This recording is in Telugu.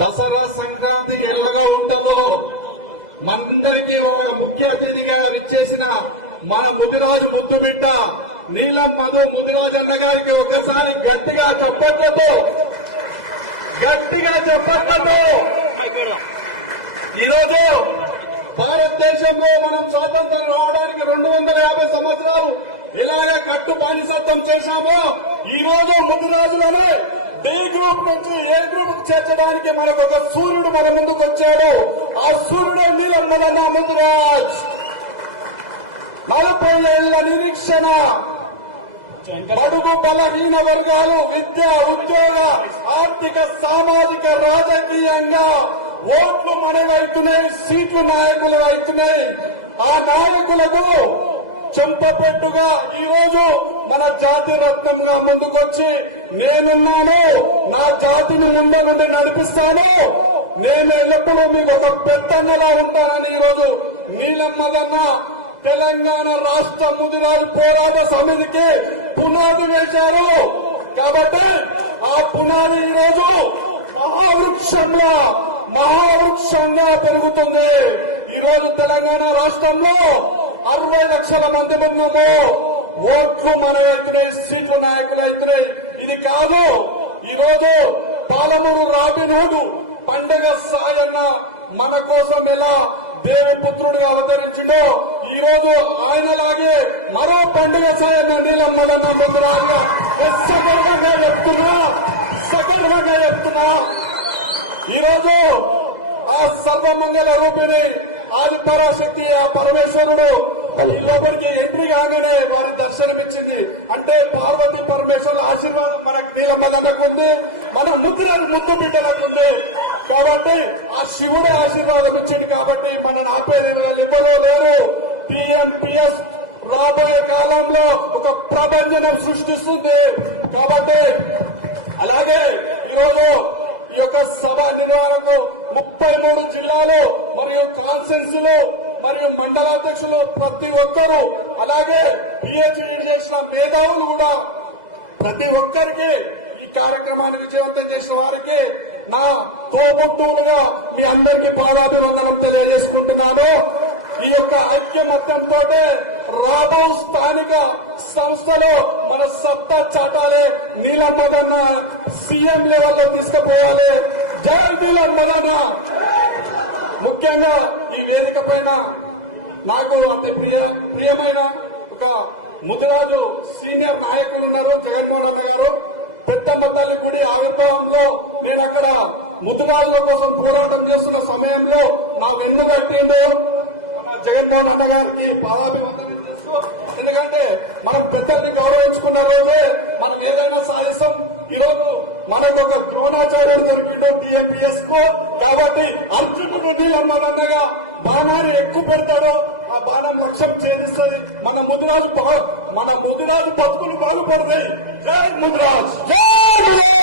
దసరా సంక్రాంతికి ఎలాగా ఉంటుందో మనందరికీ ఒక ముఖ్య అతిథిగా విచ్చేసిన మన ముదిరాజు ముద్దు బిడ్డ నీలం మధు ముదిరాజు అన్న గారికి ఒకసారి గట్టిగా చెప్పట్లతో గట్టిగా చెప్పట్లతో. ఈరోజు భారతదేశంలో మనం స్వాతంత్రం రావడానికి రెండు వందల యాభై సంవత్సరాలు ఇలాగే కట్టు బానిసత్వం చేశామో ఈ రోజు ముద్దురాజులను డే గ్రూప్ నుంచి ఏ గ్రూప్ చేర్చడానికి మనకు ఒక సూర్యుడు మన ముందుకు వచ్చాడు? ఆ సూర్యుడు నీలం మదన్న ముద్దురాజ్ నలభై ఏళ్ళ నిరీక్షణ. బడుగు బలహీన వర్గాలు విద్య ఉద్యోగ ఆర్థిక సామాజిక రాజకీయంగా ఓట్లు మనవైతున్నాయి సీట్లు నాయకులు అవుతున్నాయి ఆ నాయకులకు చెంపపెట్టుగా ఈ రోజు మన జాతి రత్నంగా ముందుకొచ్చి నేనున్నాను. నా జాతిని ముందే నుండి నడిపిస్తాను. నేను ఎల్లప్పుడూ మీకు ఒక పెద్దన్నలా ఉంటానని ఈరోజు నీలమ్మదన్న తెలంగాణ రాష్ట్ర ముదిరాజు పోరాట సమితికి పునాది వేశారు. కాబట్టి ఆ పునాది ఈ రోజు మహావృక్షంగా మహావృక్షంగా పెరుగుతుంది. ఈ రోజు తెలంగాణ రాష్ట్రంలో అరవై లక్షల మంది ఉన్నాము. ఓట్లు మన ఎత్తునే సీట్లు నాయకులు ఇది కాదు ఈ రోజు పాలమూరు రాబినోడు పండగ సాయన్న మన కోసం ఎలా దేవపుత్రుడిగా అవతరించిండో ఈ రోజు ఆయనలాగే మరో పండుగ సాయన్న నీలమ్మలన్న ముందురాగా సగర్వంగా చెప్తున్నా సగర్వంగా చెప్తున్నా. ఈ రోజు ఆ సర్వమంగళ రూపిణి ఆది పరాశక్తి ఆ పరమేశ్వరుడు లోపలికి ఎంట్రీ కాగానే వారి దర్శనమిచ్చింది. అంటే పార్వతి పరమేశ్వరుల ఆశీర్వాదం మనకు నీలమ్మదన్నకు ఉంది. మన ముద్దు ముద్దు బిడ్డలకు ఉంది. కాబట్టి ఆ శివుడే ఆశీర్వాదం ఇచ్చింది కాబట్టి మన ఆపేది ఎవరో లేరు. టిఎన్పిఎస్ రాబోయే కాలంలో ఒక ప్రభంజనం సృష్టిస్తుంది. కాబట్టి అలాగే ఈరోజు ఈ యొక్క సభ నిర్వహణకు ముప్పై మూడు జిల్లాలు మరియు కాన్సెన్సీలు మరియు మండలాధ్యక్షులు ప్రతి ఒక్కరూ అలాగే పిహెచ్డీ చేసిన మేధావులు కూడా ప్రతి ఒక్కరికి ఈ కార్యక్రమాన్ని విజయవంతం చేసిన వారికి నా తోబుట్టువులుగా మీ అందరికీ పాదాభివందనం తెలియజేసుకుంటున్నాను. ఈ యొక్క ఐక్యమత్యంతో రాబో స్థానిక సంస్థలో మన సత్తా చాటాలి. నీలం మదన్న సీఎం లెవెల్లో తీసుకుపోవాలి జగన్ నీలం మదన్న. ముఖ్యంగా ఈ వేదిక పైన నాకు అంత ప్రియ ప్రియమైన ఒక ముదిరాజు సీనియర్ నాయకులు ఉన్నారు జగన్మోహన్ రెడ్డి గారు. పెద్దమ్మ తల్లి గుడి ఆవిర్భావంలో నేను అక్కడ ముదిరాజుల కోసం పోరాటం చేస్తున్న సమయంలో నా వెన్ను కట్టిండు. జగన్మోహన్ అన్న గారికి పాదాభివందనం చేస్తూ ఎందుకంటే మన పెద్దల్ని గౌరవించుకున్న రోజే మనం ఏదైనా సాధిస్తాం. ఈ రోజు మనకు ఒక ద్రోణాచార్యుడు దొరికిండు టీఎంపీఎస్కు కాబట్టి అర్జునుడు నీలమ్మదన్నగా బాణాన్ని ఎక్కువ పెడతాడో ఆ బాణం లక్ష్యం ఛేదిస్తుంది మన ముదిరాజు మన ముదిరాజు బతుకులు బాగుపడతాయి. జై ముదిరాజ్. జై